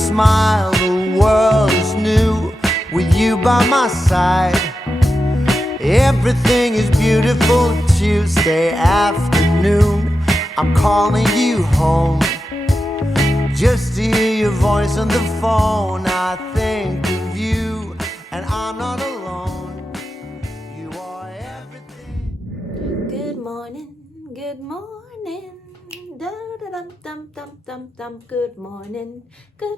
smile, the world is new with you by my side. Everything is beautiful Tuesday afternoon. I'm calling you home just to hear your voice on the phone. I think of you and I'm not alone. You are everything. Good morning, good morning. Dum. Good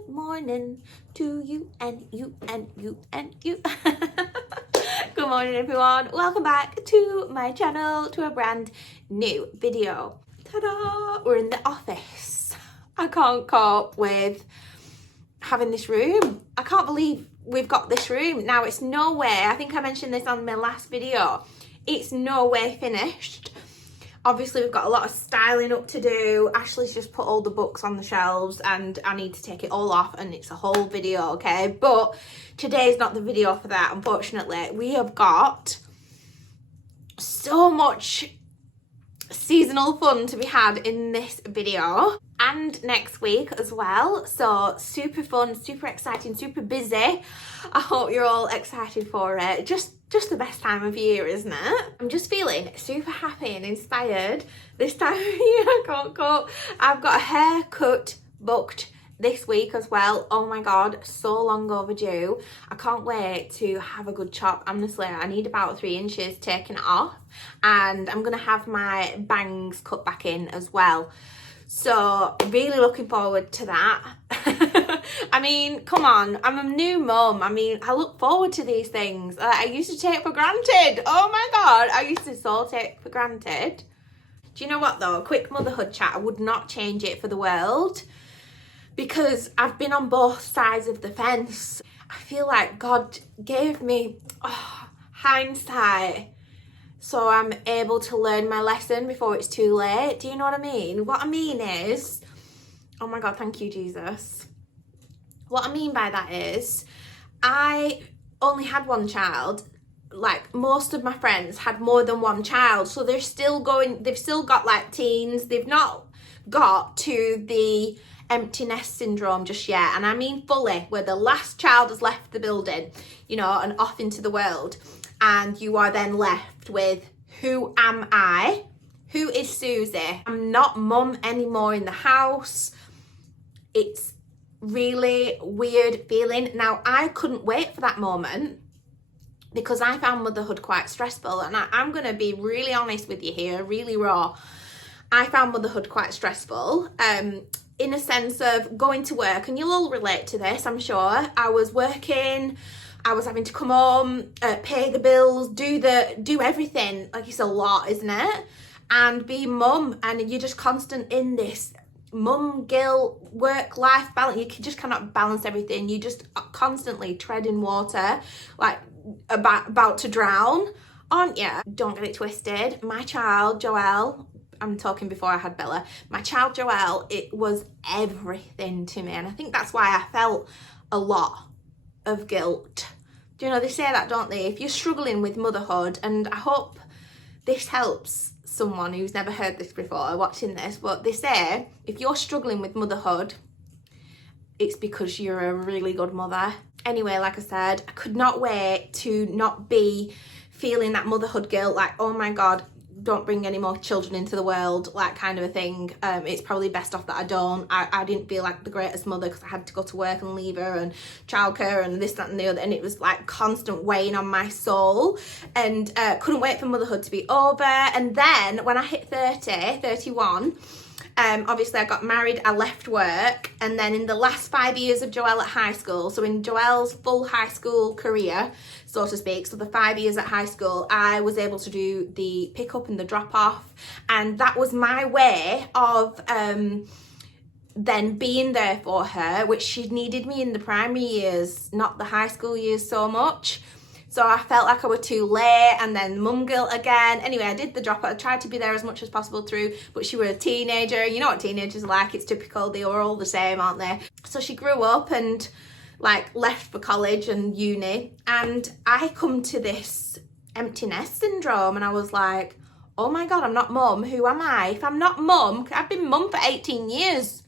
morning to you and you and you and you. Good morning, everyone. Welcome back to my channel, to a brand new video. Ta-da! We're in the office. I can't cope with having this room. I can't believe we've got this room. Now, it's no way, I think I mentioned this on my last video, it's no way finished. Obviously, we've got a lot of styling up to do. Ashley's just put all the books on the shelves and I need to take it all off, and it's a whole video, okay? But today's not the video for that, unfortunately. We have got so much seasonal fun to be had in this video and next week as well. So super fun, super exciting, super busy. I hope you're all excited for it. Just the best time of year, isn't it? I'm just feeling super happy and inspired this time of year. I can't cope. I've got a haircut booked this week as well. Oh my god, so long overdue. I can't wait to have a good chop. Honestly, I need about 3 inches taken off, and I'm gonna have my bangs cut back in as well. So really looking forward to that. I mean, come on, I'm a new mum. I mean, I look forward to these things. I used to take for granted. Oh my god, I used to so take for granted. Do you know what though? A quick motherhood chat. I would not change it for the world, because I've been on both sides of the fence. I feel like God gave me hindsight, so I'm able to learn my lesson before it's too late. Do you know what I mean? What I mean is, oh my God, thank you, Jesus. What I mean by that is, I only had one child. Like most of my friends had more than one child, so they've still got like teens. They've not got to the empty nest syndrome just yet, and I mean fully, where the last child has left the building, you know, and off into the world, and you are then left with, who am I? Who is Suzy? I'm not mum anymore in the house. It's really weird feeling. Now, I couldn't wait for that moment, because I found motherhood quite stressful, and I'm going to be really honest with you here, really raw. I found motherhood quite stressful, in a sense of going to work, and you'll all relate to this, I'm sure. I was working, I was having to come home, pay the bills, do everything. Like, it's a lot, isn't it? And be mum, and you're just constant in this mum guilt, work-life balance. You just cannot balance everything. You just constantly treading water, like about to drown, aren't you? Don't get it twisted. My child, Joelle, I'm talking before I had Bella, my child Joelle, it was everything to me, and I think that's why I felt a lot of guilt. Do you know, they say that, don't they? If you're struggling with motherhood, and I hope this helps someone who's never heard this before watching this, but they say if you're struggling with motherhood, it's because you're a really good mother. Anyway, like I said, I could not wait to not be feeling that motherhood guilt, like, oh my god, don't bring any more children into the world, like, kind of a thing. It's probably best off that I don't. I didn't feel like the greatest mother, because I had to go to work and leave her, and childcare and this, that and the other, and it was like constant weighing on my soul, and couldn't wait for motherhood to be over. And then when I hit 31, obviously I got married, I left work, and then in the last 5 years of Joelle at high school, so in Joelle's full high school career, so to speak, so the 5 years at high school, I was able to do the pick up and the drop off, and that was my way of then being there for her, which she needed me in the primary years, not the high school years so much. So I felt like I was too late, and then mum guilt again. Anyway, I did the drop out. I tried to be there as much as possible through, but she was a teenager. You know what teenagers are like. It's typical. They are all the same, aren't they? So she grew up and like left for college and uni, and I come to this empty nest syndrome, and I was like, oh my God, I'm not mum. Who am I? If I'm not mum, I've been mum for 18 years.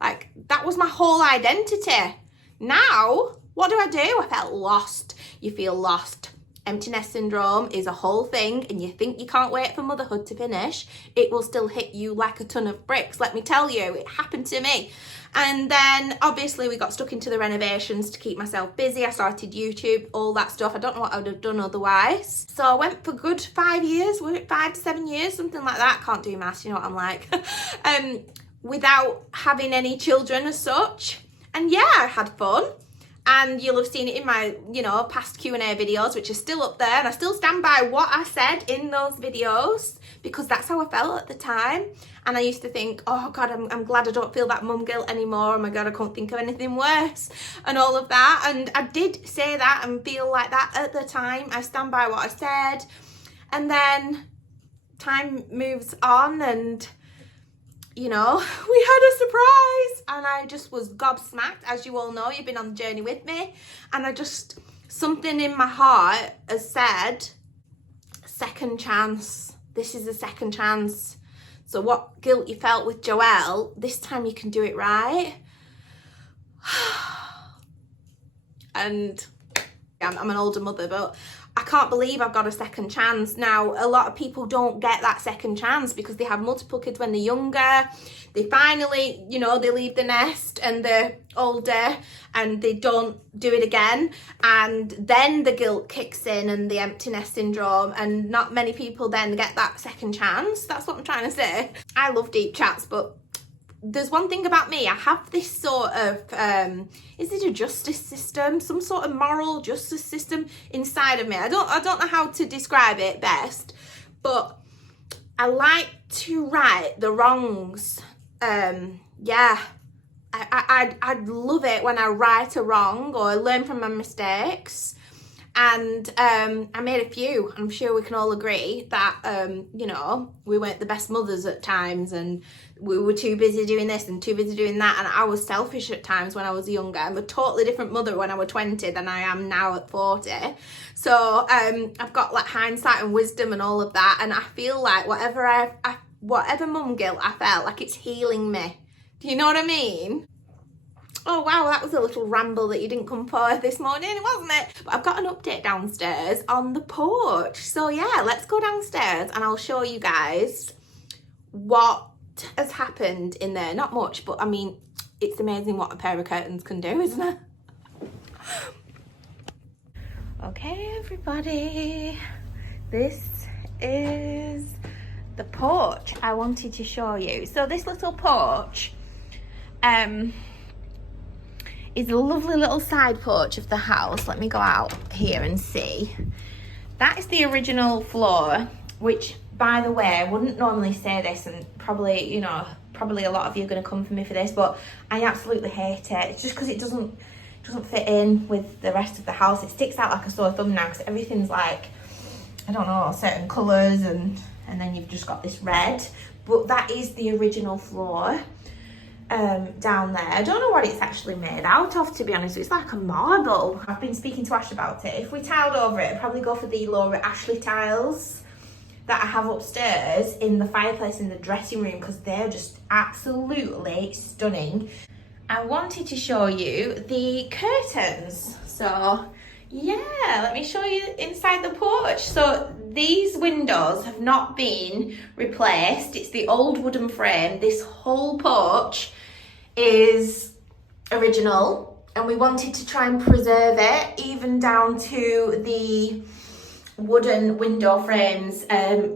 Like, That was my whole identity. Now, what do? I felt lost. You feel lost. Empty nest syndrome is a whole thing, and you think you can't wait for motherhood to finish. It will still hit you like a ton of bricks, let me tell you. It happened to me. And then obviously we got stuck into the renovations to keep myself busy. I started YouTube, all that stuff. I don't know what I would have done otherwise. So I went for good 5 years, was it 5 to 7 years, something like that. Can't do maths, you know what I'm like. Without having any children as such. And yeah, I had fun. And you'll have seen it in my, you know, past Q&A videos, which are still up there. And I still stand by what I said in those videos because that's how I felt at the time. And I used to think, oh God, I'm glad I don't feel that mum guilt anymore. Oh my God, I can't think of anything worse and all of that. And I did say that and feel like that at the time. I stand by what I said. And then time moves on and, you know, we had a surprise and I just was gobsmacked. As you all know, you've been on the journey with me. And I just, something in my heart has said, second chance. This is a second chance. So what guilt you felt with Joelle, this time you can do it right. And I'm an older mother, but I can't believe I've got a second chance. Now, a lot of people don't get that second chance because they have multiple kids when they're younger. They finally, you know, they leave the nest and they're older and they don't do it again. And then the guilt kicks in and the empty nest syndrome, and not many people then get that second chance. That's what I'm trying to say. I love deep chats, but there's one thing about me. I have this sort of, is it a justice system? Some sort of moral justice system inside of me. I don't know how to describe it best, but I like to right the wrongs. Yeah, I'd love it when I right a wrong or learn from my mistakes. And I made a few. I'm sure we can all agree that, you know, we weren't the best mothers at times and we were too busy doing this and too busy doing that. And I was selfish at times when I was younger. I'm a totally different mother when I was 20 than I am now at 40. So I've got like hindsight and wisdom and all of that. And I feel like whatever mum guilt I felt, like it's healing me. Do you know what I mean? Oh wow, that was a little ramble that you didn't come for this morning, wasn't it? But I've got an update downstairs on the porch. So yeah, let's go downstairs and I'll show you guys what has happened in there. Not much, but I mean, it's amazing what a pair of curtains can do, isn't it? Okay, everybody, this is the porch I wanted to show you. So this little porch, is a lovely little side porch of the house. Let me go out here and see. That is the original floor, which, by the way, I wouldn't normally say this, and probably, you know, probably a lot of you are going to come for me for this, but I absolutely hate it. It's just because it doesn't fit in with the rest of the house. It sticks out like a sore thumb now because everything's like, I don't know, certain colours, and then you've just got this red. But that is the original floor. Down there. I don't know what it's actually made out of, to be honest. It's like a marble. I've been speaking to Ash about it. If we tiled over it, I'd probably go for the Laura Ashley tiles that I have upstairs in the fireplace in the dressing room because they're just absolutely stunning. I wanted to show you the curtains. So yeah, let me show you inside the porch. So these windows have not been replaced. It's the old wooden frame. This whole porch is original and we wanted to try and preserve it, even down to the wooden window frames,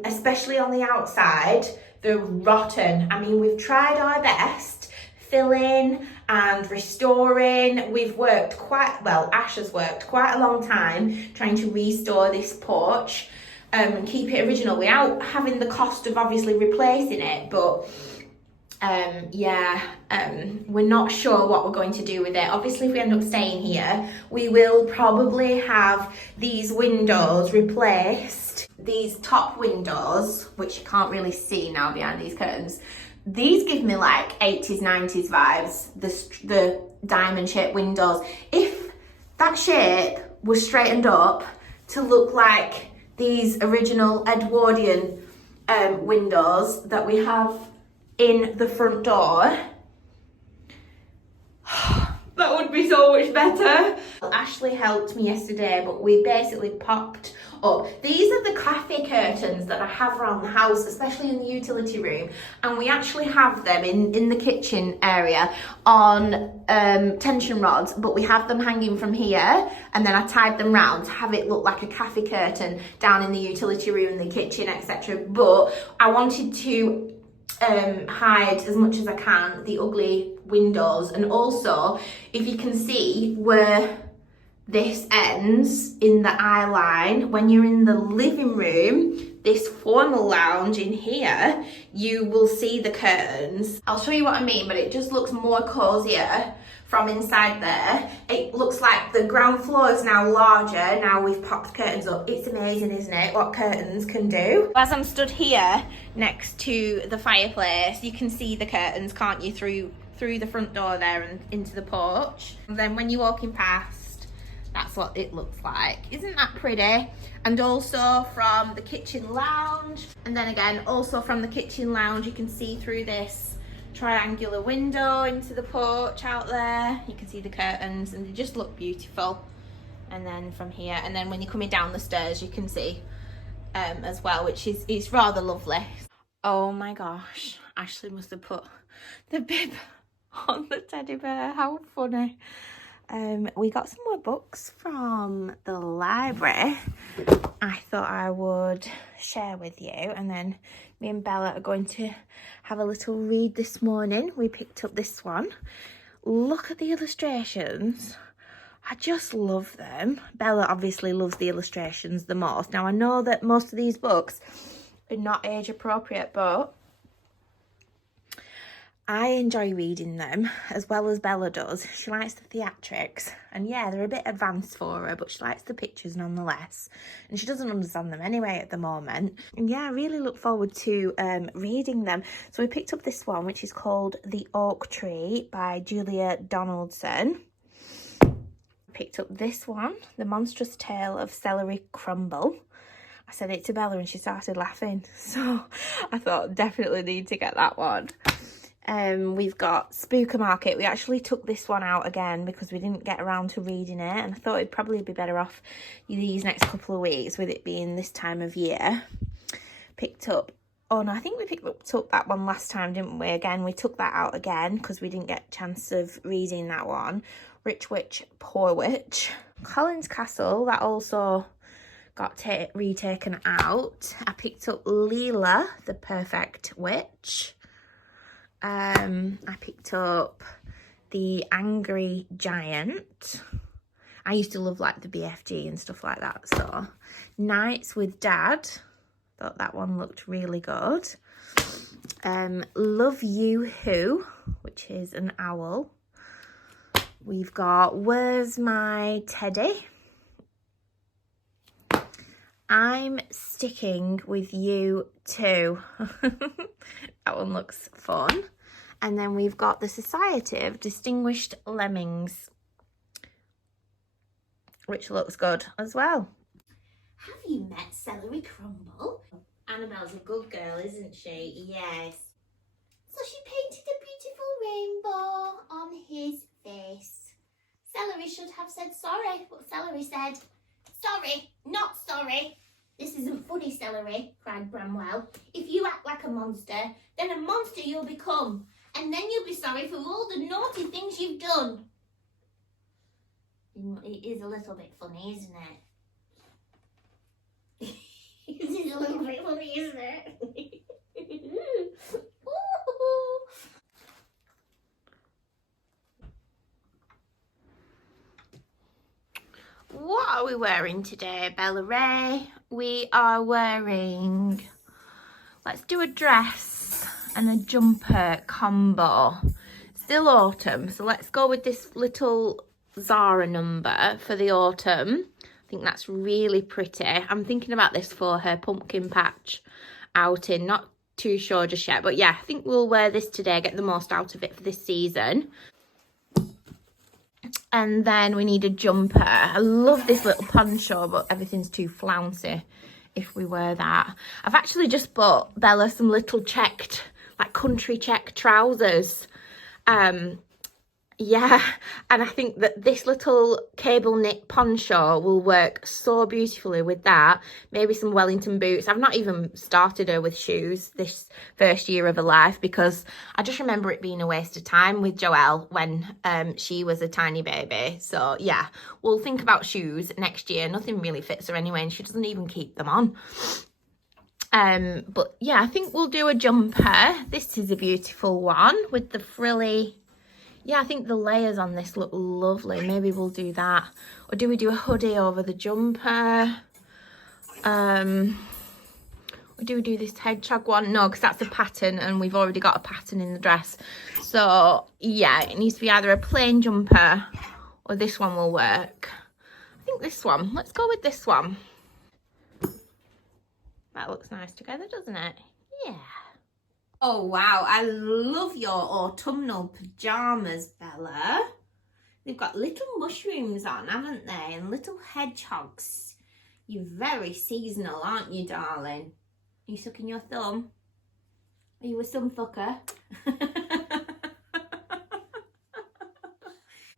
especially on the outside. They're rotten. I mean, we've tried our best filling and restoring. We've worked Ash has worked quite a long time trying to restore this porch and keep it original without having the cost of obviously replacing it. But we're not sure what we're going to do with it. Obviously, if we end up staying here, we will probably have these windows replaced. These top windows, which you can't really see now behind these curtains, these give me like 80s, 90s vibes, the diamond shaped windows. If that shape was straightened up to look like these original Edwardian windows, that we have in the front door, That would be so much better. Ashley helped me yesterday, but we basically popped up. These are the cafe curtains that I have around the house, especially in the utility room. And we actually have them in the kitchen area on tension rods, but we have them hanging from here. And then I tied them round to have it look like a cafe curtain down in the utility room, the kitchen, etc. But I wanted to hide as much as I can the ugly windows, and also if you can see where this ends in the eye line, when you're in the living room, this formal lounge in here, you will see the curtains. I'll show you what I mean, but it just looks more cozier from inside there. It looks like the ground floor is now larger. Now we've popped curtains up. It's amazing, isn't it, what curtains can do? As I'm stood here next to the fireplace, you can see the curtains, can't you, through the front door there and into the porch. And then when you're walking past, that's what it looks like. Isn't that pretty? And also from the kitchen lounge, and then again also from the kitchen lounge, you can see through this triangular window into the porch out there. You can see the curtains and they just look beautiful. And then from here, and then when you're coming down the stairs, you can see as well, which is rather lovely. Oh my gosh, Ashley must have put the bib on the teddy bear. How funny. We got some more books from the library I thought I would share with you, and then me and Bella are going to have a little read this morning. We picked up this one. Look at the illustrations. I just love them. Bella obviously loves the illustrations the most. Now I know that most of these books are not age appropriate, but I enjoy reading them as well as Bella does. She likes the theatrics, and yeah, they're a bit advanced for her, but she likes the pictures nonetheless, and she doesn't understand them anyway at the moment. And yeah, I really look forward to reading them. So we picked up this one, which is called The Oak Tree by Julia Donaldson. Picked up this one, The Monstrous Tale of Celery Crumble. I said it to Bella and she started laughing, so I thought definitely need to get that one. We've got Spooker Market. We actually took this one out again because we didn't get around to reading it, and I thought it'd probably be better off these next couple of weeks with it being this time of year. Picked up, oh no, I think we picked up that one last time, didn't we? Again, we took that out again because we didn't get a chance of reading that one. Rich Witch, Poor Witch. Colin's Castle, that also got retaken out. I picked up Leela, the Perfect Witch. I picked up The Angry Giant. I used to love like the BFG and stuff like that. So Nights with Dad, thought that one looked really good. Love You Who, which is an owl. We've got Where's My Teddy? I'm Sticking With You Too. That one looks fun. And then we've got The Society of Distinguished Lemmings, which looks good as well. Have you met Celery Crumble? Annabelle's a good girl, isn't she? Yes. So she painted a beautiful rainbow on his face. Celery should have said sorry, but Celery said, sorry, not sorry. This isn't funny, Celery, cried Bramwell. If you act like a monster, then a monster you'll become. And then you'll be sorry for all the naughty things you've done. It is a little bit funny, isn't it? It is a little bit funny, isn't it? What are we wearing today, Bella Ray? We are wearing, let's do a dress and a jumper combo. Still autumn, so let's go with this little Zara number for the autumn. I think that's really pretty. I'm thinking about this for her pumpkin patch outing. Not too sure just yet, but yeah, I think we'll wear this today, get the most out of it for this season. And then we need a jumper. I love this little poncho, but everything's too flouncy if we wear that. I've actually just bought Bella some little checked, like country check trousers. Yeah, and I think that this little cable knit poncho will work so beautifully with that. Maybe some Wellington boots. I've not even started her with shoes this first year of her life because I just remember it being a waste of time with Joelle when she was a tiny baby. So yeah, we'll think about shoes next year. Nothing really fits her anyway, and she doesn't even keep them on. But yeah, I think we'll do a jumper. This is a beautiful one with the frilly. Yeah, I think the layers on this look lovely. Maybe we'll do that. Or do we do a hoodie over the jumper? Or do we do this hedgehog one? No, because that's a pattern and we've already got a pattern in the dress. So, yeah, it needs to be either a plain jumper or this one will work. I think this one. Let's go with this one. That looks nice together, doesn't it? Yeah. Oh wow, I love your autumnal pyjamas, Bella. They've got little mushrooms on, haven't they? And little hedgehogs. You're very seasonal, aren't you, darling? Are you sucking your thumb? Are you a thumb fucker?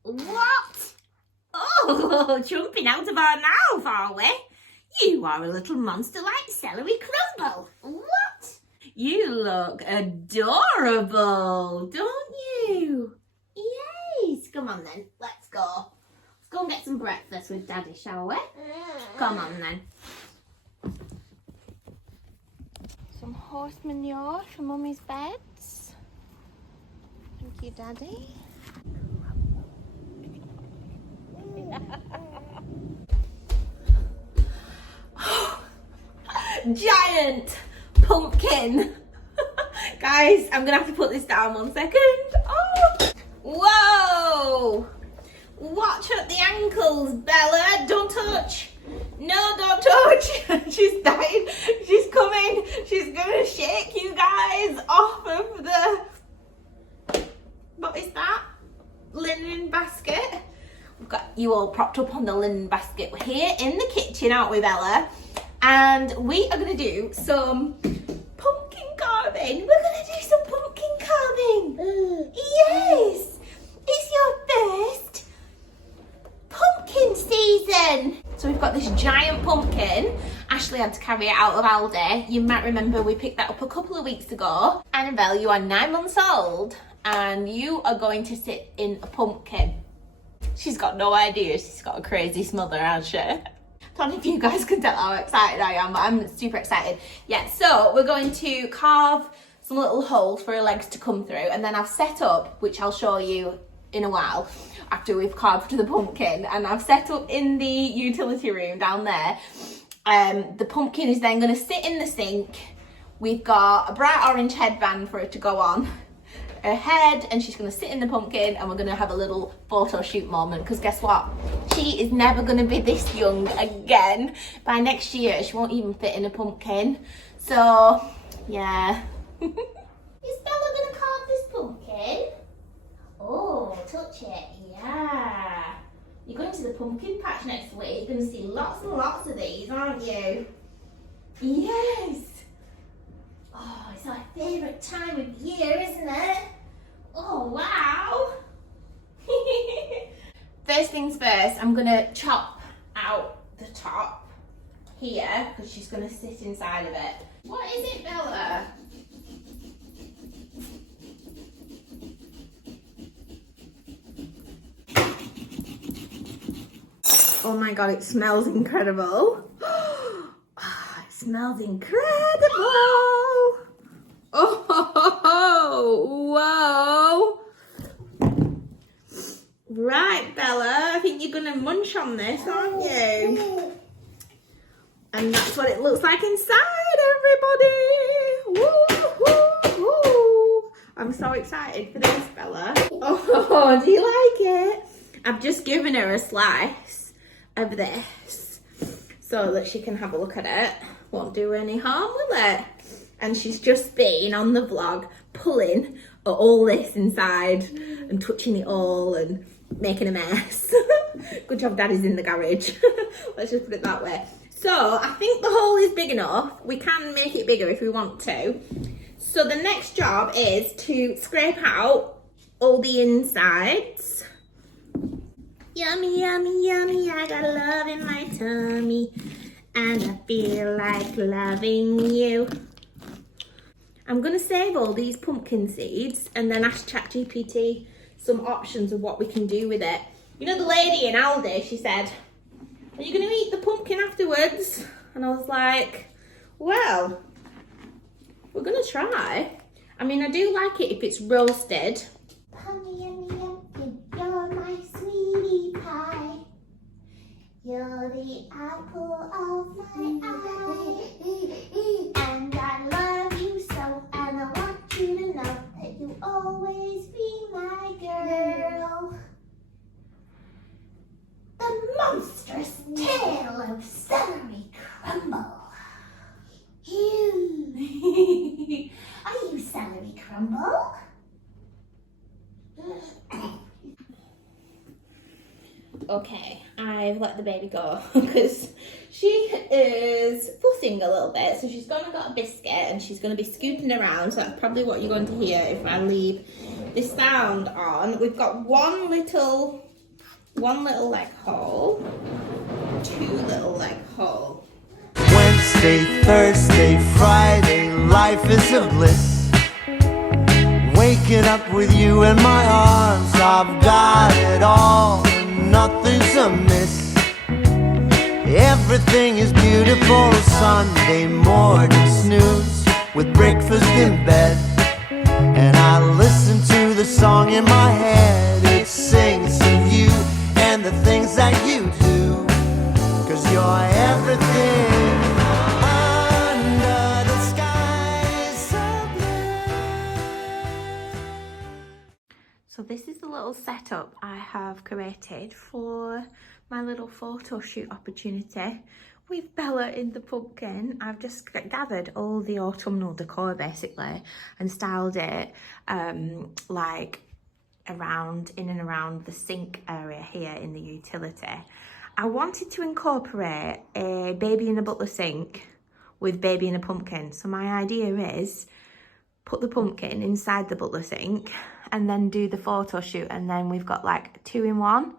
What? Oh, jumping out of our mouth, are we? You are a little monster like celery crumble. What? You look adorable, don't you? Yes. Come on then, let's go. Let's go and get some breakfast with Daddy, shall we? Come on then. Some horse manure for Mummy's beds. Thank you, Daddy. Giant pumpkin. Guys, I'm gonna have to put this down 1 second. Oh, whoa, watch at the ankles, Bella. Don't touch. No, don't touch. She's dying. She's coming. She's gonna shake you guys off of the, what is that, linen basket. We've got you all propped up on the linen basket. We're here in the kitchen, aren't we, Bella? And we are going to do some pumpkin carving. We're going to do some pumpkin carving. Yes. It's your first pumpkin season. So we've got this giant pumpkin. Ashley had to carry it out of Aldi. You might remember we picked that up a couple of weeks ago. Annabelle, you are 9 months old and you are going to sit in a pumpkin. She's got no idea. She's got a crazy smother, hasn't she? I don't know if you guys can tell how excited I am, but I'm super excited. Yeah, so we're going to carve some little holes for her legs to come through, and then I've set up, which I'll show you in a while after we've carved the pumpkin, and I've set up in the utility room down there. The pumpkin is then going to sit in the sink. We've got a bright orange headband for her to go on her head, and she's going to sit in the pumpkin and we're going to have a little photo shoot moment, because guess what, she is never going to be this young again. By next year she won't even fit in a pumpkin. So yeah. Is Bella going to carve this pumpkin? Oh, touch it. Yeah, you're going to the pumpkin patch next week. You're going to see lots and lots of these, aren't you? Yes. Oh, it's our favourite time of year, isn't it? Oh, wow. First things first, I'm going to chop out the top here because she's going to sit inside of it. What is it, Bella? Oh my God, it smells incredible. Oh, it smells incredible. Oh, whoa. Right, Bella, I think you're going to munch on this, aren't you? And that's what it looks like inside, everybody. Woo-hoo-hoo. I'm so excited for this, Bella. Oh, do you like it? I've just given her a slice of this so that she can have a look at it. Won't do any harm, will it? And she's just been on the vlog pulling at all this inside and touching it all and making a mess. Good job Daddy's in the garage. Let's just put it that way. So I think the hole is big enough. We can make it bigger if we want to. So the next job is to scrape out all the insides. Yummy, yummy, yummy, I got love in my tummy, and I feel like loving you. I'm gonna save all these pumpkin seeds and then ask ChatGPT some options of what we can do with it. You know, the lady in Aldi, she said, are you gonna eat the pumpkin afterwards? And I was like, well, we're gonna try. I mean, I do like it if it's roasted. Yummy, yummy, yummy, you're my sweetie pie. You're the apple of my eye. And I love you so, and I want you to know that you'll always be my girl. The monstrous tale of celery crumble. Ew. Are you celery crumble? Okay, I've let the baby go because she is fussing a little bit. So she's gone and got a biscuit and she's going to be scooting around. So that's probably what you're going to hear if I leave this sound on. We've got one little leg hole, two little leg hole. Wednesday, Thursday, Friday, life is a bliss. Waking up with you in my arms, I've got it all, and nothing's amiss. Everything is beautiful, Sunday morning snooze, with breakfast in bed. And I listen to the song in my head, it sings of you and the things that you do, 'cause you're everything under the sky so blue. So this is the little setup I have created for my little photo shoot opportunity with Bella in the pumpkin. I've just gathered all the autumnal decor basically and styled it like in and around the sink area here in the utility. I wanted to incorporate a baby in a butler sink with baby in a pumpkin. So my idea is put the pumpkin inside the butler sink and then do the photo shoot, and then we've got like 2-in-1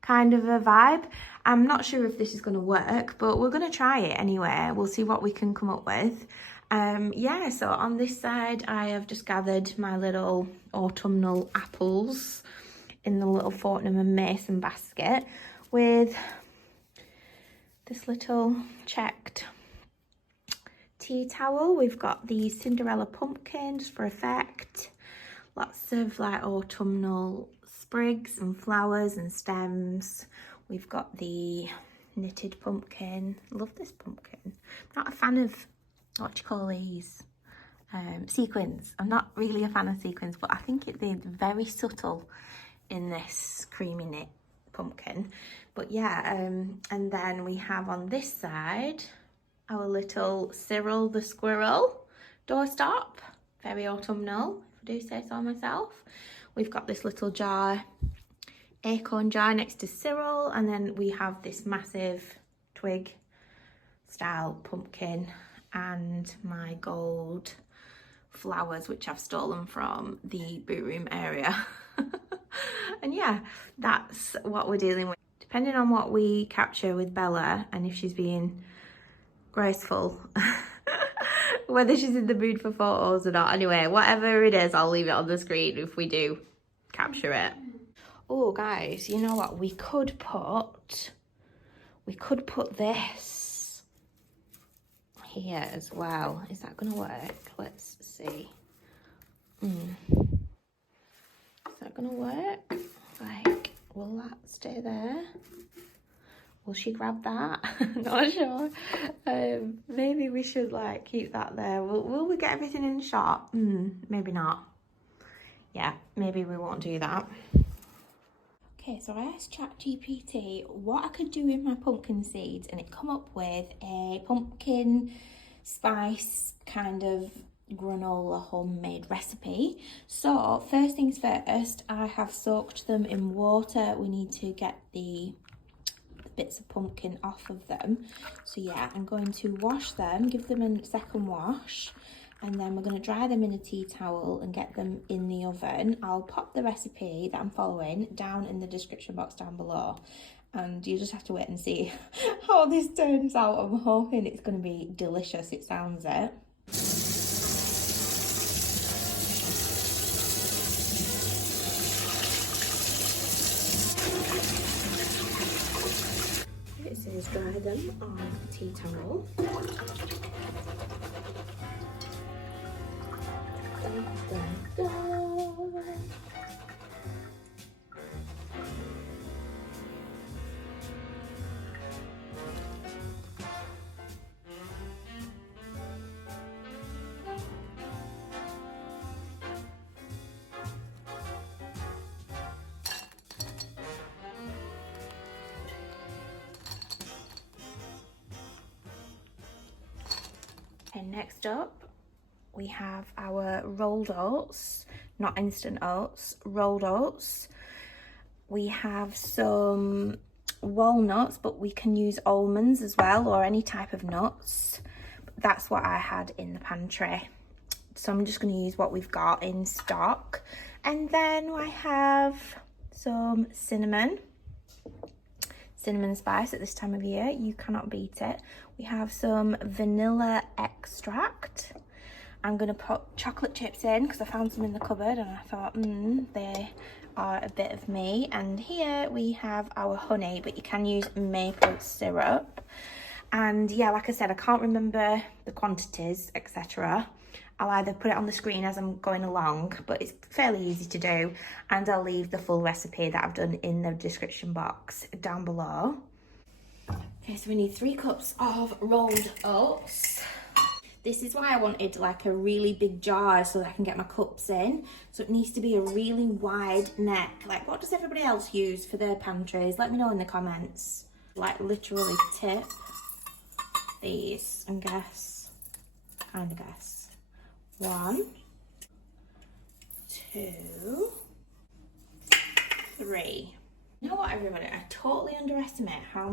kind of a vibe. I'm not sure if this is going to work, but we're going to try it anyway. We'll see what we can come up with. Yeah, so on this side I have just gathered my little autumnal apples in the little Fortnum and Mason basket with this little checked tea towel. We've got the Cinderella pumpkins for effect. Lots of like autumnal sprigs and flowers and stems. We've got the knitted pumpkin. Love this pumpkin. I'm not a fan of, what do you call these? Sequins. I'm not really a fan of sequins, but I think they're very subtle in this creamy knit pumpkin. But yeah, and then we have on this side our little Cyril the squirrel doorstop. Very autumnal, if I do say so myself. We've got this little jar, acorn jar next to Cyril, and then we have this massive twig style pumpkin and my gold flowers, which I've stolen from the boot room area. And yeah, that's what we're dealing with. Depending on what we capture with Bella and if she's being graceful, whether she's in the mood for photos or not. Anyway, whatever it is, I'll leave it on the screen if we do capture it. Oh guys, you know what we could put? We could put this here as well. Is that gonna work? Let's see. Is that gonna work? Like, will that stay there? Will she grab that? Not sure. Maybe we should like keep that there. Will we get everything in the shot? Maybe not. Yeah, maybe we won't do that. Okay, so I asked ChatGPT what I could do with my pumpkin seeds, and it come up with a pumpkin spice kind of granola homemade recipe. So first things first, I have soaked them in water. We need to get the bits of pumpkin off of them. So yeah, I'm going to wash them, give them a second wash, and then we're going to dry them in a tea towel and get them in the oven. I'll pop the recipe that I'm following down in the description box down below, and you just have to wait and see how this turns out. I'm hoping it's going to be delicious. It sounds it. It says dry them on a tea towel. Dun, dun, dun. And next up, we have our rolled oats, not instant oats, rolled oats. We have some walnuts, but we can use almonds as well, or any type of nuts. That's what I had in the pantry. So I'm just going to use what we've got in stock. And then I have some cinnamon spice at this time of year. You cannot beat it. We have some vanilla extract. I'm going to put chocolate chips in because I found some in the cupboard and I thought, they are a bit of me. And here we have our honey, but you can use maple syrup. And yeah, like I said, I can't remember the quantities, etc. I'll either put it on the screen as I'm going along, but it's fairly easy to do. And I'll leave the full recipe that I've done in the description box down below. Okay, so we need 3 cups of rolled oats. This is why I wanted like a really big jar so that I can get my cups in. So it needs to be a really wide neck. Like, what does everybody else use for their pantries? Let me know in the comments. Like, literally tip these and guess. 1, 2, 3. You know what, everybody? I totally underestimate how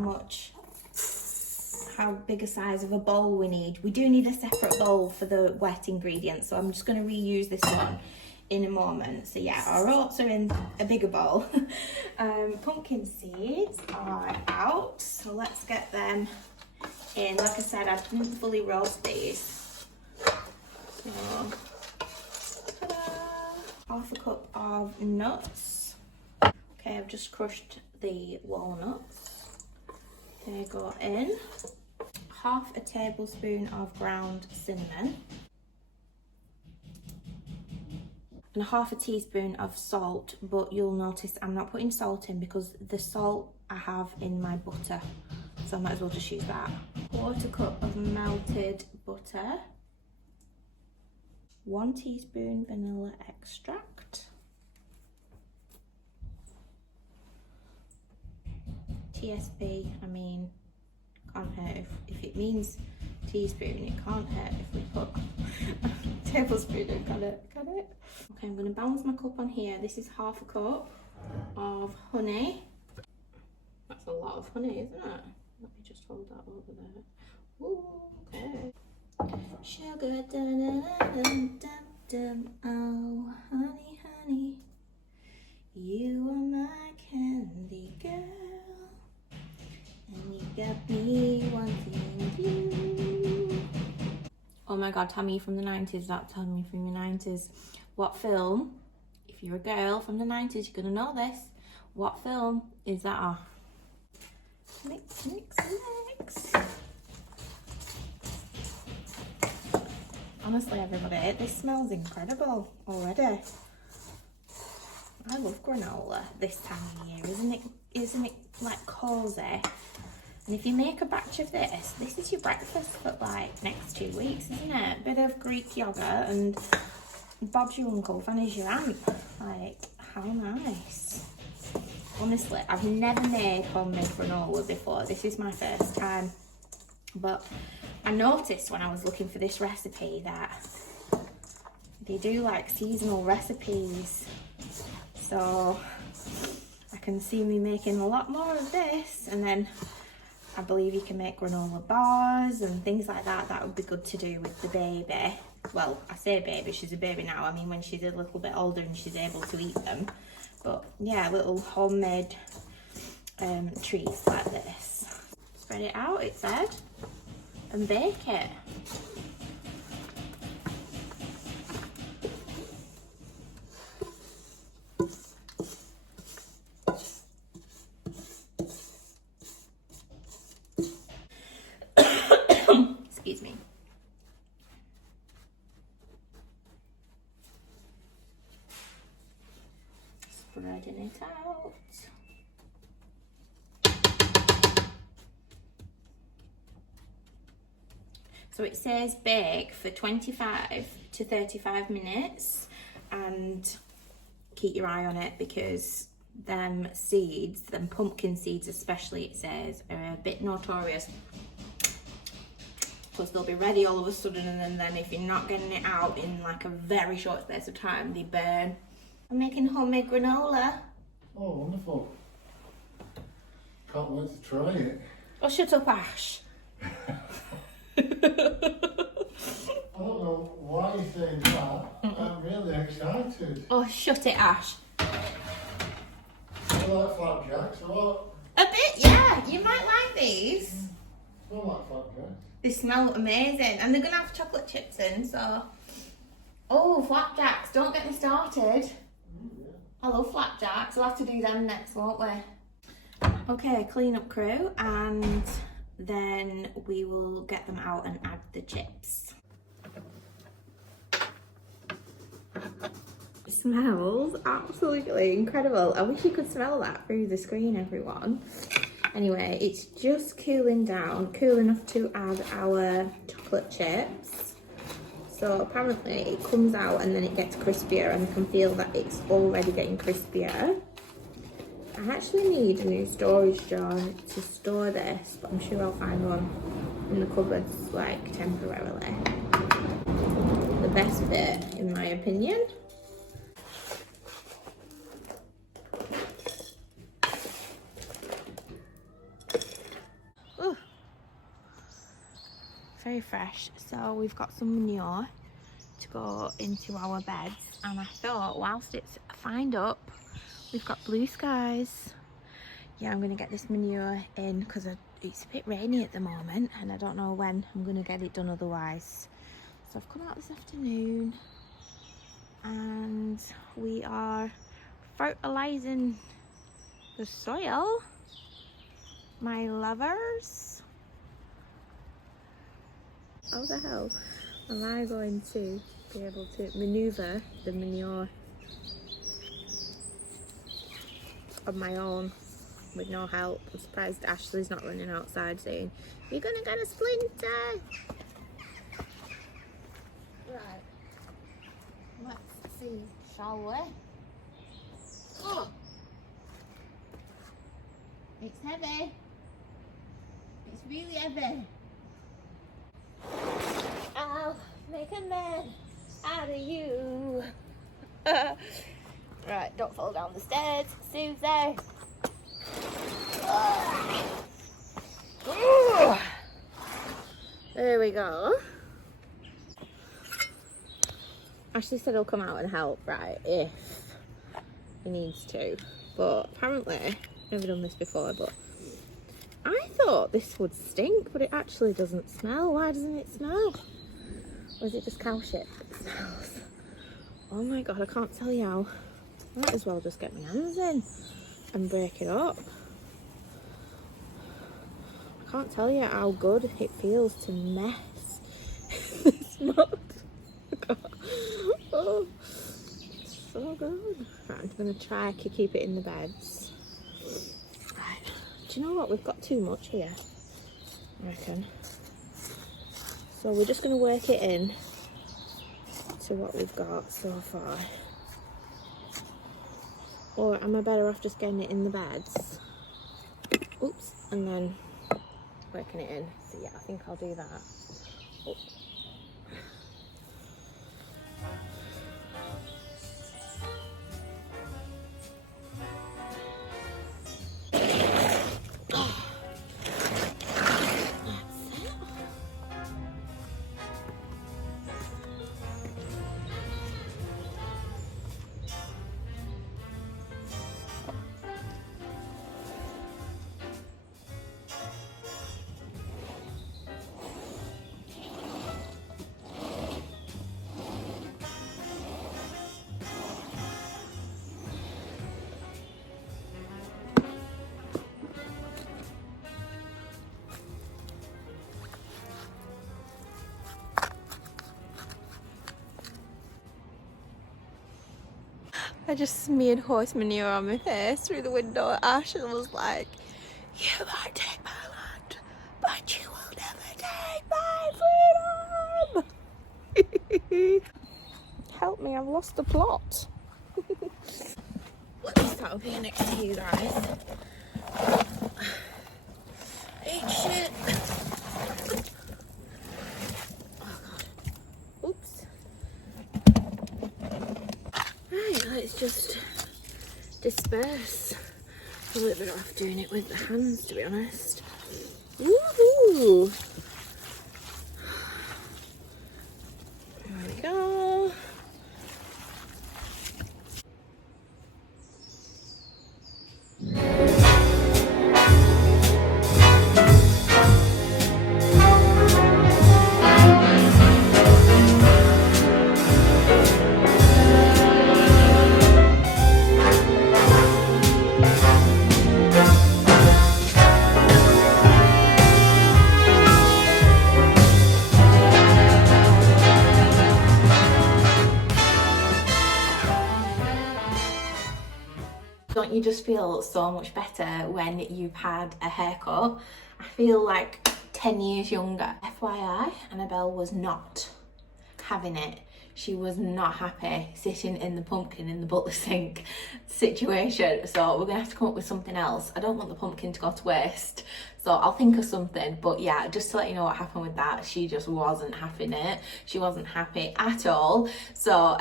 big a size of a bowl we need. We do need a separate bowl for the wet ingredients, so I'm just going to reuse this one in a moment. So yeah, our oats are in a bigger bowl. Pumpkin seeds are out, so let's get them in. Like I said, I didn't fully roast these. So, ta-da! Half a cup of nuts. Okay, I've just crushed the walnuts. They go in. Half a tablespoon of ground cinnamon. And half a teaspoon of salt, but you'll notice I'm not putting salt in because the salt I have in my butter. So I might as well just use that. 1/4 cup of melted butter. 1 teaspoon vanilla extract. TSB, I mean, can't hurt if it means teaspoon, it can't hurt if we put a tablespoon in, can it? Okay, I'm going to balance my cup on here. This is half a cup of honey. That's a lot of honey, isn't it? Let me just hold that over there. Ooh, okay. Sugar, dun, dun, dun, dun, dun. Oh, honey, honey, you are my candy girl, and you got me wanting you. Oh my god, Tammy from the 90s, that Tammy from the 90s. What film, if you're a girl from the 90s, you're gonna know this. What film is that off? Mix, mix, mix. Honestly, everybody, this smells incredible already. I love granola this time of year, isn't it like cosy? And if you make a batch of this, this is your breakfast for like next 2 weeks, isn't it? Bit of Greek yogurt and Bob's your uncle, Fanny's your aunt. Like, how nice. Honestly, I've never made homemade granola before. This is my first time. But I noticed when I was looking for this recipe that they do like seasonal recipes. So I can see me making a lot more of this, and then I believe you can make granola bars and things like that. That would be good to do with the baby. well, I say baby, she's a baby now. I mean when she's a little bit older and she's able to eat them. But yeah, little homemade treats like this. Spread it out, it said, and bake it. Excuse me. Spreading it out. So it says bake for 25 to 35 minutes and keep your eye on it because them seeds, them pumpkin seeds especially, it says, are a bit notorious. Plus they'll be ready all of a sudden and then if you're not getting it out in like a very short space of time, they burn. I'm making homemade granola. Oh, wonderful. Can't wait to try it. Oh, shut up, Ash. I don't know why you're saying that. I'm really excited. Oh, shut it, Ash. I like flapjacks or what? A bit, yeah. You might like these. I like flapjacks. They smell amazing. And they're going to have chocolate chips in, so... Oh, flapjacks. Don't get me started. Yeah. I love flapjacks. We'll have to do them next, won't we? Okay, clean up crew. And then we will get them out and add the chips. It smells absolutely incredible. I wish you could smell that through the screen, everyone. Anyway, it's just cooling down, cool enough to add our chocolate chips. So apparently it comes out and then it gets crispier and I can feel that it's already getting crispier. I actually need a new storage jar to store this, but I'm sure I'll find one in the cupboards, like temporarily. The best bit, in my opinion. Ooh. Very fresh. So we've got some manure to go into our beds, and I thought whilst it's fined up, we've got blue skies. Yeah, I'm gonna get this manure in because it's a bit rainy at the moment and I don't know when I'm gonna get it done otherwise. So I've come out this afternoon and we are fertilizing the soil, my lovers. How the hell am I going to be able to maneuver the manure on my own with no help? I'm surprised Ashley's not running outside saying, "You're gonna get a splinter." Right, let's see, shall we? Oh, it's heavy. It's really heavy. I'll make a man out of you. Right, don't fall down the stairs, Suzy. There we go. Ashley said he'll come out and help, right, if he needs to. But apparently, I've never done this before, but I thought this would stink, but it actually doesn't smell. Why doesn't it smell? Or is it just cow shit that smells? Oh my god, I can't tell you how. I might as well just get my hands in and break it up. I can't tell you how good it feels to mess this mud. Oh, so good. Right, I'm going to try to keep it in the beds. Right, do you know what? We've got too much here, I reckon. So we're just going to work it in to what we've got so far. Or am I better off just getting it in the beds? Oops, and then working it in. So yeah, I think I'll do that. Oh. I just smeared horse manure on my face through the window at Ash and was like, you might take my land, but you will never take my freedom. Help me, I've lost the plot. Let me start up here next to you guys. Eat shit. Oh god. Oops. Right, let's just disperse. I'm a little bit off doing it with the hands, to be honest. Woohoo! There we go. Don't you just feel so much better when you've had a haircut? I feel like 10 years younger. FYI, Annabelle was not having it. She was not happy sitting in the pumpkin in the butler sink situation. So we're gonna have to come up with something else. I don't want the pumpkin to go to waste. So I'll think of something. But yeah, just to let you know what happened with that, she just wasn't having it. She wasn't happy at all. So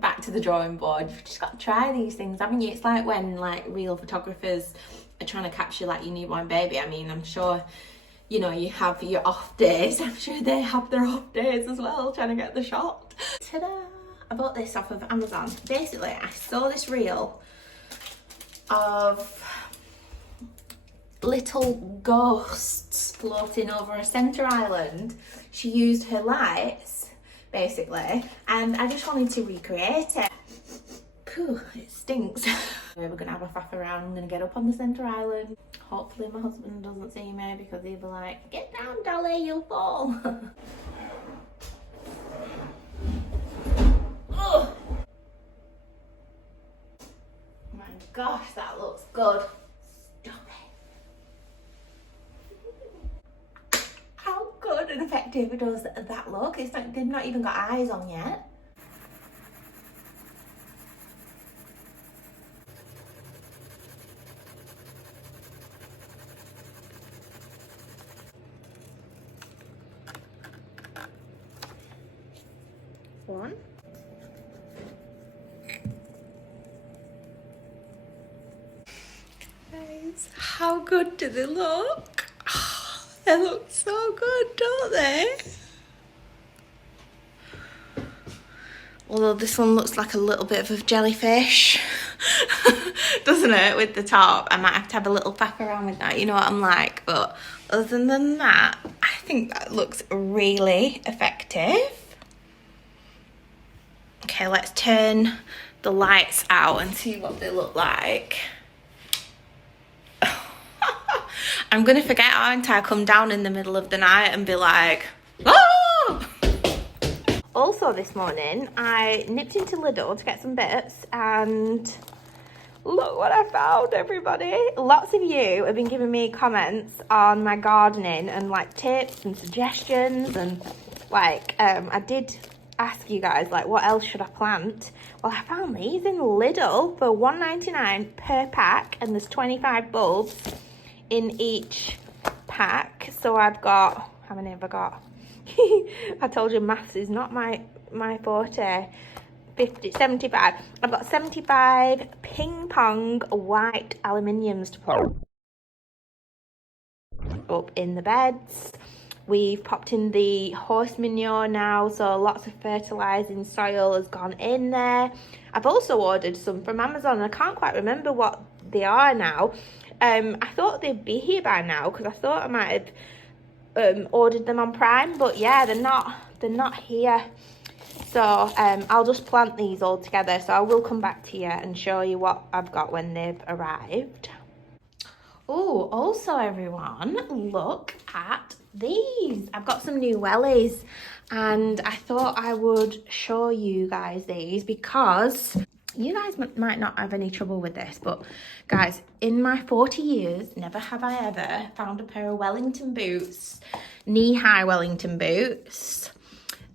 back to the drawing board. You've just got to try these things, haven't you? It's like when like real photographers are trying to capture like your newborn baby. I mean, I'm sure, you know, you have your off days. I'm sure they have their off days as well, trying to get the shot. Ta-da! I bought this off of Amazon. Basically, I saw this reel of little ghosts floating over a centre island. She used her lights, basically, and I just wanted to recreate it. Phew, it stinks. We're gonna have a faff around. I'm gonna get up on the centre island. Hopefully my husband doesn't see me because he'll be like, get down, Dolly, you'll fall. Oh my gosh, that looks good. Stop it. How good and effective does that look? It's like they've not even got eyes on yet. One. Guys, how good do they look? Oh, they look so good, don't they? Although this one looks like a little bit of a jellyfish, doesn't it, with the top? I might have to have a little faff around with that, you know what I'm like. But other than that, I think that looks really effective. Okay, let's turn the lights out and see what they look like. I'm gonna forget, aren't I? Come down in the middle of the night and be like, oh! Also this morning, I nipped into Lidl to get some bits and look what I found, everybody. Lots of you have been giving me comments on my gardening and like tips and suggestions, and like I did ask you guys like what else should I plant. Well, I found these in Lidl for $1.99 per pack, and there's 25 bulbs in each pack. So I've got, how many have I got? I told you maths is not my forte. 75. I've got 75 ping pong white aluminiums to put up in the beds. We've popped in the horse manure now, so lots of fertilising soil has gone in there. I've also ordered some from Amazon. I can't quite remember what they are now. I thought they'd be here by now because I thought I might have ordered them on Prime, but yeah, they're not here. So I'll just plant these all together. So I will come back to you and show you what I've got when they've arrived. Oh, also everyone, look at these. I've got some new wellies and I thought I would show you guys these because you guys might not have any trouble with this, but guys, in my 40 years, never have I ever found a pair of Wellington boots, knee-high Wellington boots,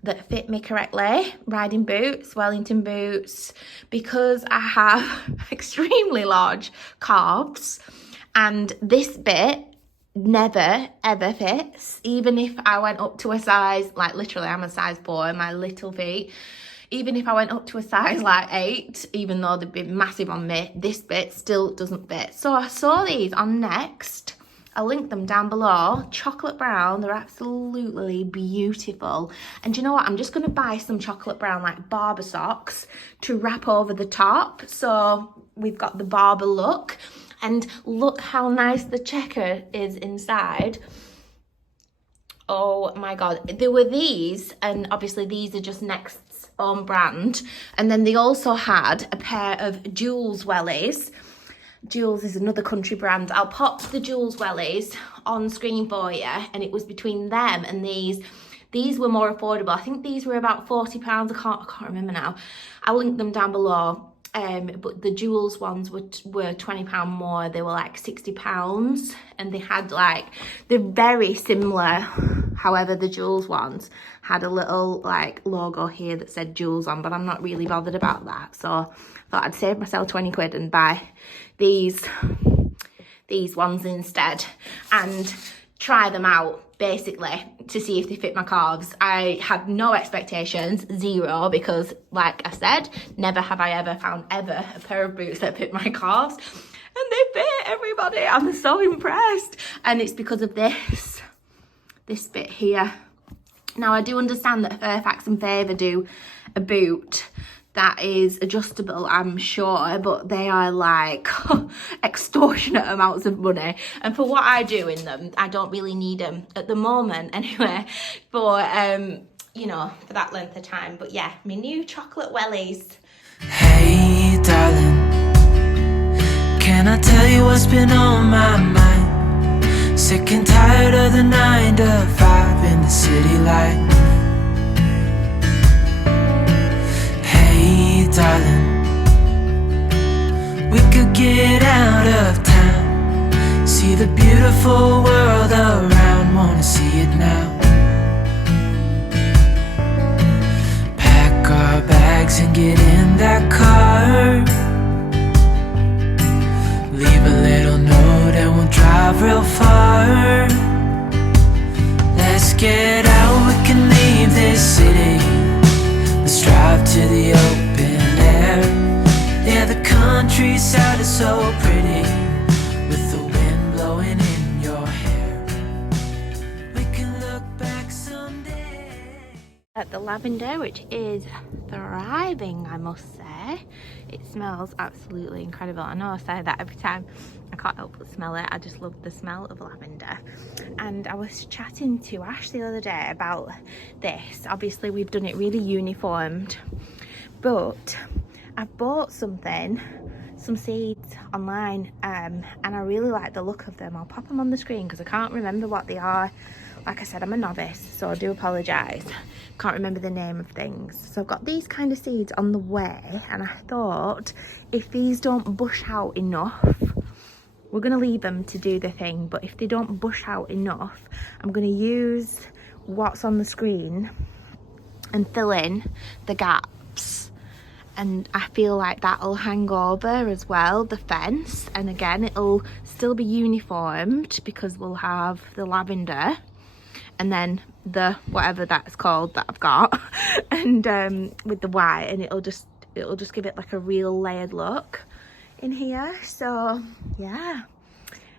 that fit me correctly. Riding boots, Wellington boots, because I have extremely large calves, and this bit never ever fits. Even if I went up to a size, like literally I'm a size 4 in my little feet, even if I went up to a size like 8, even though they'd be massive on me, this bit still doesn't fit. So I saw these on Next. I'll link them down below. Chocolate brown, they're absolutely beautiful. And do you know what? I'm just going to buy some chocolate brown like barber socks to wrap over the top. So we've got the barber look. And look how nice the checker is inside. Oh my God. There were these, and obviously these are just Next's own brand. And then they also had a pair of Jules wellies. Jules is another country brand. I'll pop the Jules wellies on screen for you. And it was between them and these. These were more affordable. I think these were about £40. I can't remember now. I'll link them down below. But the Jules ones were £20 more. They were like £60, and they had like, they're very similar. However, the Jules ones had a little like logo here that said Jules on, but I'm not really bothered about that. So I thought I'd save myself 20 quid and buy these ones instead and try them out basically to see if they fit my calves. I had no expectations, zero, because like I said, never have I ever found a pair of boots that fit my calves, and they fit, everybody. I'm so impressed, and it's because of this bit here. Now I do understand that Fairfax and Favour do a boot that is adjustable, I'm sure, but they are like extortionate amounts of money, and for what I do in them, I don't really need them at the moment anyway, for you know, for that length of time. But yeah, my new chocolate wellies. Hey darling, can I tell you what's been on my mind? Sick and tired of the 9 to 5 in the city life. Darling, we could get out of town, see the beautiful world around, wanna see it now. Pack our bags and get in that car, leave a little note and we'll drive real far. Let's get out, we can leave this city, let's drive to the open. Yeah, the countryside is so pretty, with the wind blowing in your hair. We can look back someday. At the lavender, which is thriving, I must say. It smells absolutely incredible. I know I say that every time. I can't help but smell it. I just love the smell of lavender. And I was chatting to Ash the other day about this. Obviously, we've done it really uniformed, but I've bought some seeds online, and I really like the look of them. I'll pop them on the screen because I can't remember what they are. Like I said, I'm a novice, so I do apologise. Can't remember the name of things. So I've got these kind of seeds on the way, and I thought if these don't bush out enough, we're going to leave them to do the thing, but if they don't bush out enough, I'm going to use what's on the screen and fill in the gaps. And I feel like that'll hang over as well, the fence. And again, it'll still be uniformed because we'll have the lavender and then the whatever that's called that I've got, and with the white, and it'll just give it like a real layered look in here. So yeah,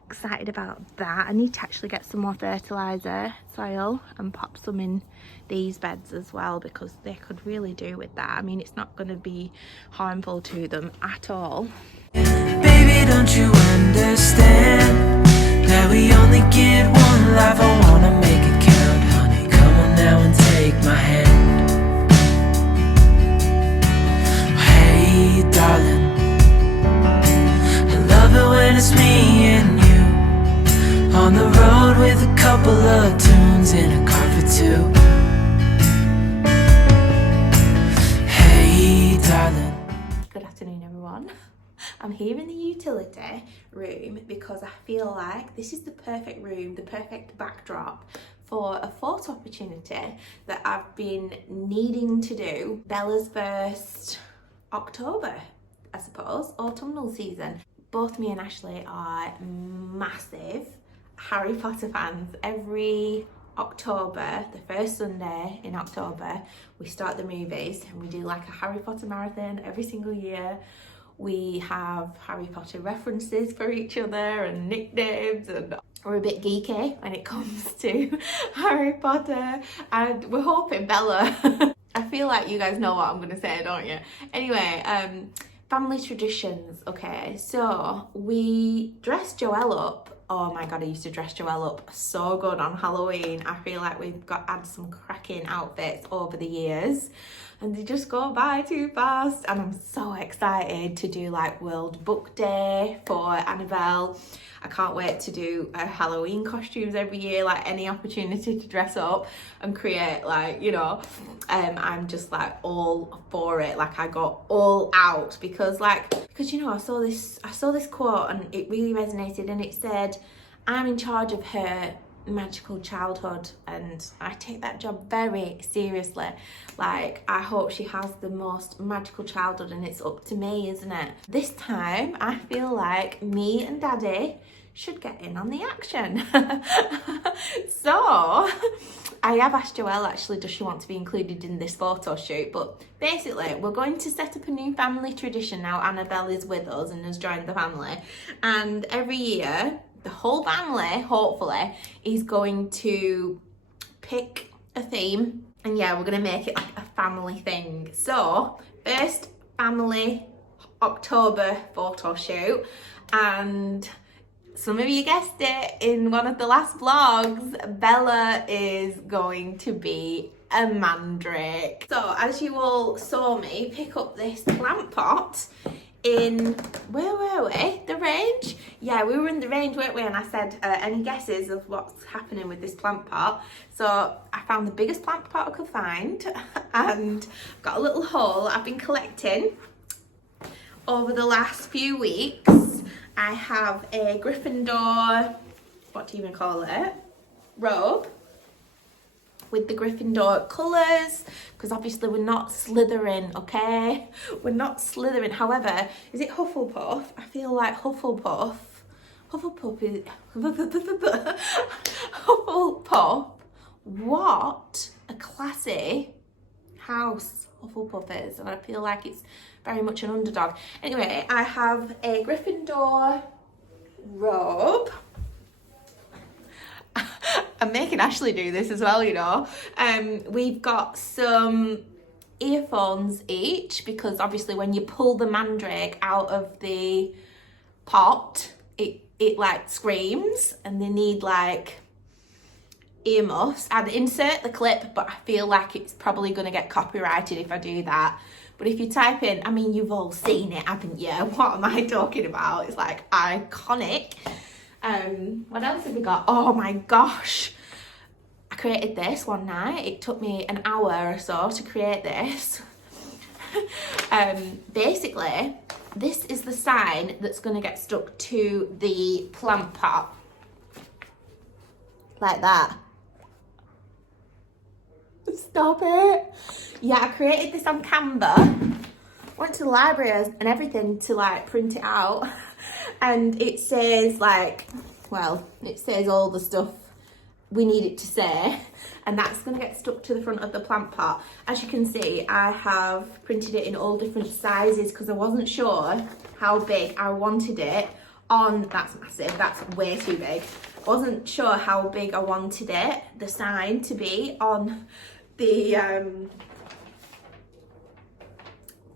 excited about that. I need to actually get some more fertilizer soil and pop some in these beds as well, because they could really do with that. I mean, it's not going to be harmful to them at all. Baby, don't you understand that we only get one life? I wanna make it count, honey. Come on now and take my hand. Hey darling, I love it when it's me and you on the road with a couple of tunes in a car for two. Hey darling. Good afternoon, everyone. I'm here in the utility room because I feel like this is the perfect room, the perfect backdrop for a photo opportunity that I've been needing to do. Bella's first October, I suppose, autumnal season. Both me and Ashley are massive Harry Potter fans. Every October, the first Sunday in October, we start the movies and we do like a Harry Potter marathon every single year. We have Harry Potter references for each other and nicknames, and we're a bit geeky when it comes to Harry Potter, and we're hoping Bella I feel like you guys know what I'm going to say, don't you? Anyway, family traditions, okay, so we dressed Joelle up. Oh my god, I used to dress Joelle up so good on Halloween. I feel like we've had some cracking outfits over the years and they just go by too fast, and I'm so excited to do like World Book Day for Annabelle. I can't wait to do Halloween costumes every year, like any opportunity to dress up and create, like, you know, I'm just like all for it. Like I go all out because you know, I saw this quote and it really resonated, and it said, I'm in charge of her magical childhood, and I take that job very seriously. Like, I hope she has the most magical childhood, and it's up to me, isn't it? This time I feel like me and Daddy should get in on the action. So I have asked Joelle, actually, does she want to be included in this photo shoot? But basically, we're going to set up a new family tradition now. Annabelle is with us and has joined the family, and every year the whole family, hopefully, is going to pick a theme, and yeah, we're going to make it like a family thing. So first family October photo shoot, and some of you guessed it in one of the last vlogs, Bella is going to be a mandrake. So as you all saw me pick up this plant pot in, where were we? The range? Yeah, we were in the range, weren't we? And I said, any guesses of what's happening with this plant pot? So I found the biggest plant pot I could find and got a little haul I've been collecting over the last few weeks. I have a Gryffindor, what do you even call it? Robe with the Gryffindor colours, because obviously we're not Slytherin, okay? We're not Slytherin. However, is it Hufflepuff? I feel like Hufflepuff is Hufflepuff. What a classy house Hufflepuff is, and I feel like it's very much an underdog. Anyway, I have a Gryffindor robe. I'm making Ashley do this as well, you know. We've got some earphones each, because obviously when you pull the mandrake out of the pot, it like screams, and they need like earmuffs. I'd insert the clip, but I feel like it's probably going to get copyrighted if I do that. But if you type in, I mean, you've all seen it, haven't you? What am I talking about? It's like iconic. What else have we got? Oh my gosh, I created this one night. It took me an hour or so to create this. Basically, this is the sign that's going to get stuck to the plant pot, like that. Stop it. Yeah, I created this on Canva, went to the library and everything to like print it out, and it says like, well, it says all the stuff we need it to say, and that's going to get stuck to the front of the plant pot. As you can see, I have printed it in all different sizes because I wasn't sure how big I wanted it on. That's massive, that's way too big. I wasn't sure how big I wanted it, the sign, to be on the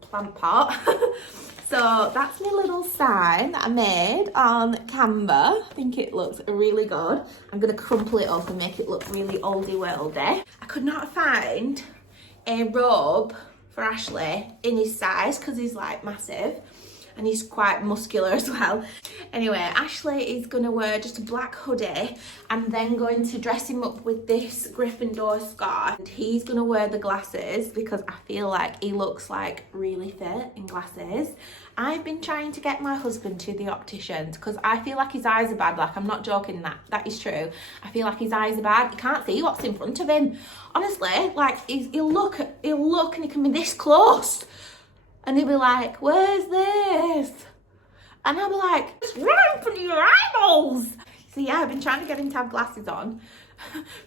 plant pot. So that's my little sign that I made on Canva. I think it looks really good. I'm going to crumple it up and make it look really oldie worldy. I could not find a robe for Ashley in his size because he's like massive. and he's quite muscular as well. Anyway, Ashley is going to wear just a black hoodie. I'm then going to dress him up with this Gryffindor scarf. And he's going to wear the glasses because I feel like he looks like really fit in glasses. I've been trying to get my husband to the opticians because I feel like his eyes are bad. Like, I'm not joking, that is true. I feel like his eyes are bad. He can't see what's in front of him. Honestly, like, he'll look and he can be this close. And he'll be like, where's this? And I'll be like, it's right in front of your eyeballs. So yeah, I've been trying to get him to have glasses on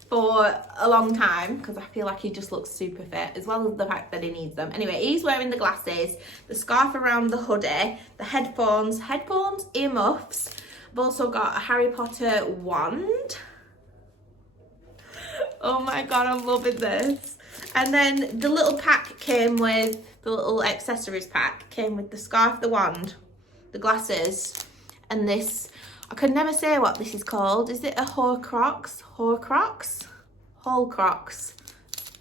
for a long time because I feel like he just looks super fit, as well as the fact that he needs them. Anyway, he's wearing the glasses, the scarf around the hoodie, the headphones, earmuffs. I've also got a Harry Potter wand. Oh my God, I'm loving this. And then the little pack came with, the little accessories pack came with the scarf, the wand, the glasses, and this, I can never say what this is called. Is it a Horcrux? Horcrux.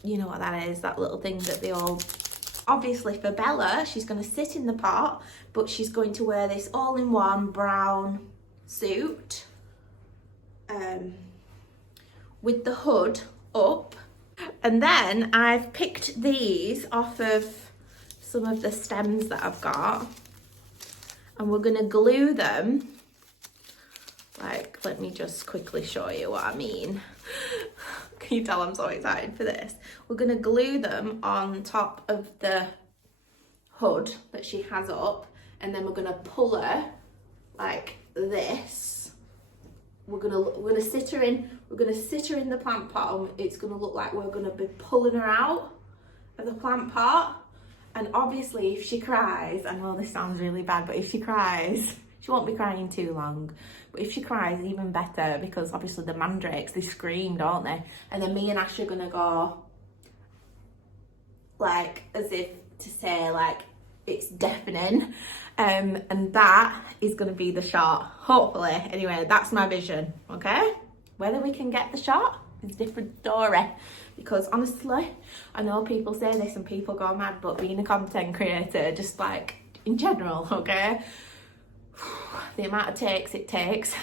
You know what that is, that little thing that they all... Obviously for Bella, she's going to sit in the pot, but she's going to wear this all-in-one brown suit with the hood up. And then I've picked these off of some of the stems that I've got, and we're going to glue them. Like, let me just quickly show you what I mean. Can you tell I'm so excited for this? We're going to glue them on top of the hood that she has up, and then we're going to pull her like this. We're gonna sit her in the plant pot, and it's gonna look like we're gonna be pulling her out of the plant pot. And obviously if she cries, I know this sounds really bad, but if she cries, she won't be crying too long, but if she cries, even better, because obviously the mandrakes, they scream, don't they? And then me and Ash are gonna go like, as if to say like it's deafening, and that is going to be the shot, hopefully. Anyway, that's my vision, okay? Whether we can get the shot is a different story, because honestly, I know people say this and people go mad, but being a content creator, just like in general, okay, the amount of takes it takes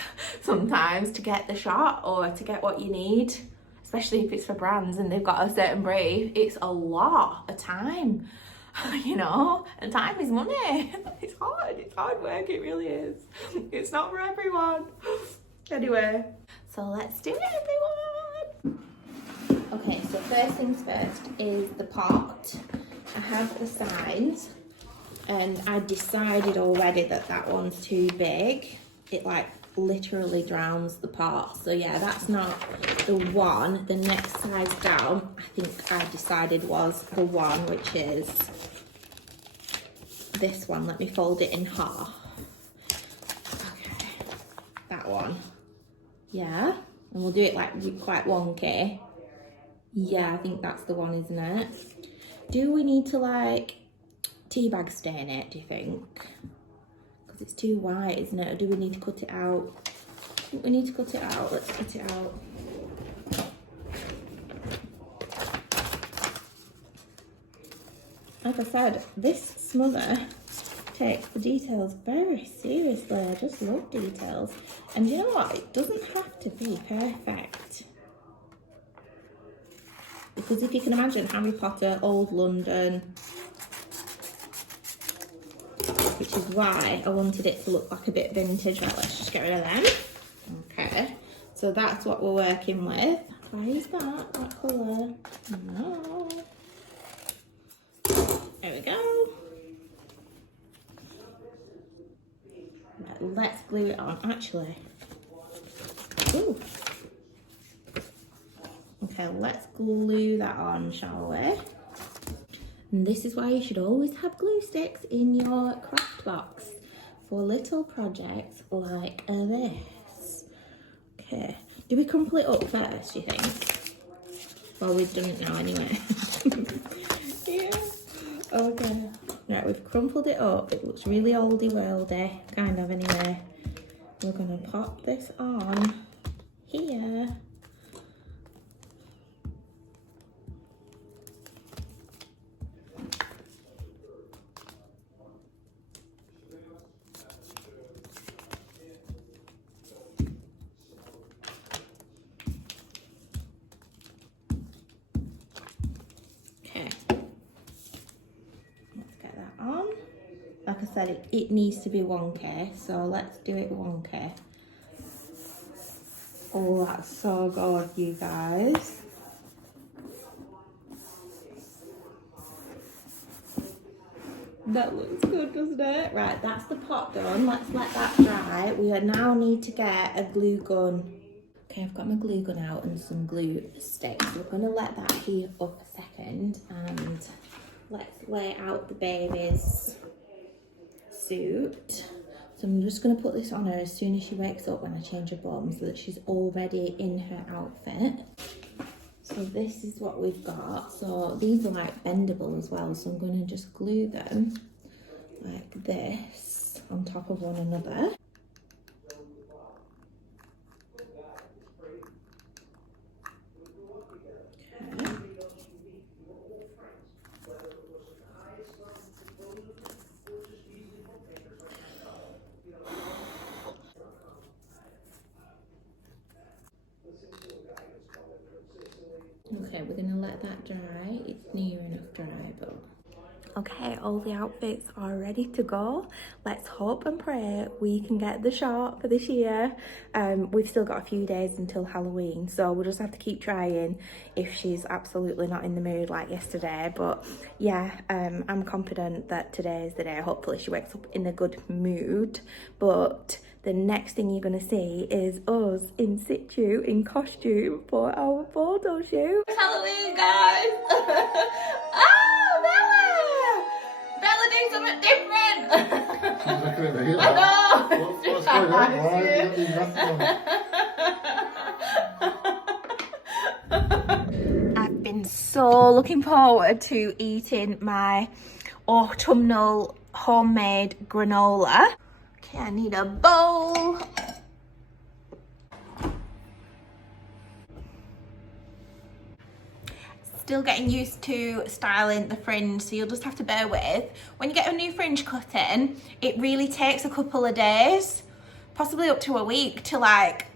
sometimes to get the shot or to get what you need, especially if it's for brands and they've got a certain brief, it's a lot of time. You know, and time is money. It's hard work, it really is. It's not for everyone. Anyway, so let's do it, everyone. Okay, so first things first is the pot. I have the sides, and I decided already that that one's too big. It like literally drowns the pot. So yeah, that's not the one. The next size down, I think I decided was the one, which is this one. Let me fold it in half. Okay, that one. Yeah, and we'll do it like quite wonky. Yeah, I think that's the one, isn't it? Do we need to like tea bag stain it, do you think? Because it's too white, isn't it? Or do we need to cut it out? I think we need to cut it out. Let's cut it out. Like I said, this smother takes the details very seriously. I just love details. And you know what? It doesn't have to be perfect. Because if you can imagine Harry Potter, Old London, which is why I wanted it to look like a bit vintage. Right, let's just get rid of them. Okay, so that's what we're working with. Why is that colour? No. There we go. Right, let's glue it on. Actually, ooh. Okay, let's glue that on, shall we? And this is why you should always have glue sticks in your craft box for little projects like this. Okay, do we crumple it up first, do you think? Well, we've done it now anyway. Yeah. Okay. Right, we've crumpled it up. It looks really oldie-worldy, kind of anyway. We're gonna pop this on here. like I said, it needs to be 1K, so let's do it 1K. Oh, that's so good, you guys. That looks good, doesn't it? Right, that's the pot done. Let's let that dry. We now need to get a glue gun. Okay, I've got my glue gun out and some glue sticks. We're going to let that heat up a second and let's lay out the baby's suit. So I'm just going to put this on her as soon as she wakes up when I change her bottom so that she's already in her outfit. So this is what we've got. So these are like bendable as well. So I'm going to just glue them like this on top of one another. Okay, we're gonna let that dry. It's near enough dry, but... Okay, all the outfits are ready to go. Let's hope and pray we can get the shot for this year. We've still got a few days until Halloween, so we'll just have to keep trying if she's absolutely not in the mood like yesterday. But yeah, I'm confident that today is the day. Hopefully she wakes up in a good mood. But the next thing you're going to see is us in situ, in costume for our photo shoot. Halloween, guys! Oh, Bella! Bella, do something different! She's looking at me like, I know! what's going on? Why have you got nothing on? I've been so looking forward to eating my autumnal homemade granola. Okay, I need a bowl. Still getting used to styling the fringe, so you'll just have to bear with. When you get a new fringe cut in, it really takes a couple of days, possibly up to a week, to like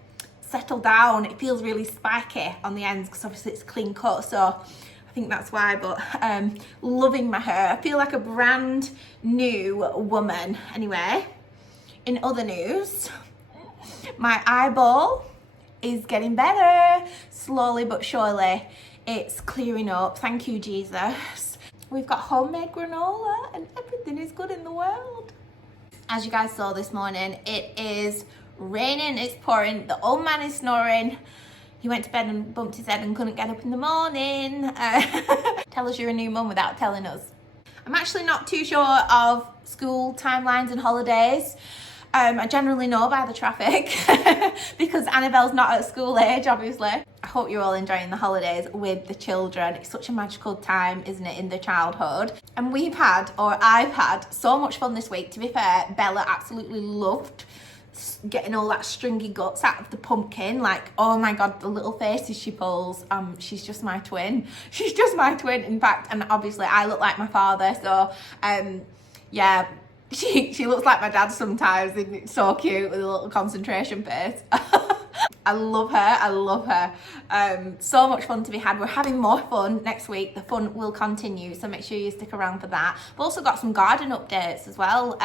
settle down. It feels really spiky on the ends because obviously it's clean cut, so I think that's why. But loving my hair. I feel like a brand new woman. Anyway, in other news, my eyeball is getting better, slowly but surely. It's clearing up, thank you Jesus. We've got homemade granola and everything is good in the world. As you guys saw this morning, it is raining, it's pouring, the old man is snoring. He went to bed and bumped his head and couldn't get up in the morning. Tell us you're a new mum without telling us. I'm actually not too sure of school timelines and holidays. I generally know by the traffic because Annabelle's not at school age, obviously. I hope you're all enjoying the holidays with the children. It's such a magical time, isn't it, in the childhood? And I've had so much fun this week. To be fair, Bella absolutely loved getting all that stringy guts out of the pumpkin. Like, oh my God, the little faces she pulls. She's just my twin. She's just my twin, in fact. And obviously I look like my father, so yeah. She looks like my dad sometimes, and it's so cute with a little concentration face. I love her. So much fun to be had. We're having more fun next week. The fun will continue, so make sure you stick around for that. We've also got some garden updates as well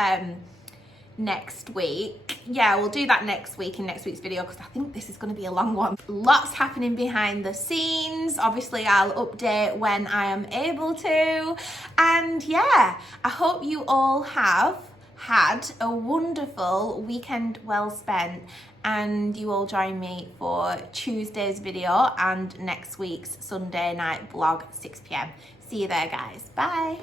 next week. Yeah, we'll do that next week in next week's video because I think this is going to be a long one. Lots happening behind the scenes. Obviously I'll update when I am able to, and yeah, I hope you all have had a wonderful weekend well spent, and you all join me for Tuesday's video and next week's Sunday night vlog 6 p.m. See you there, guys. Bye.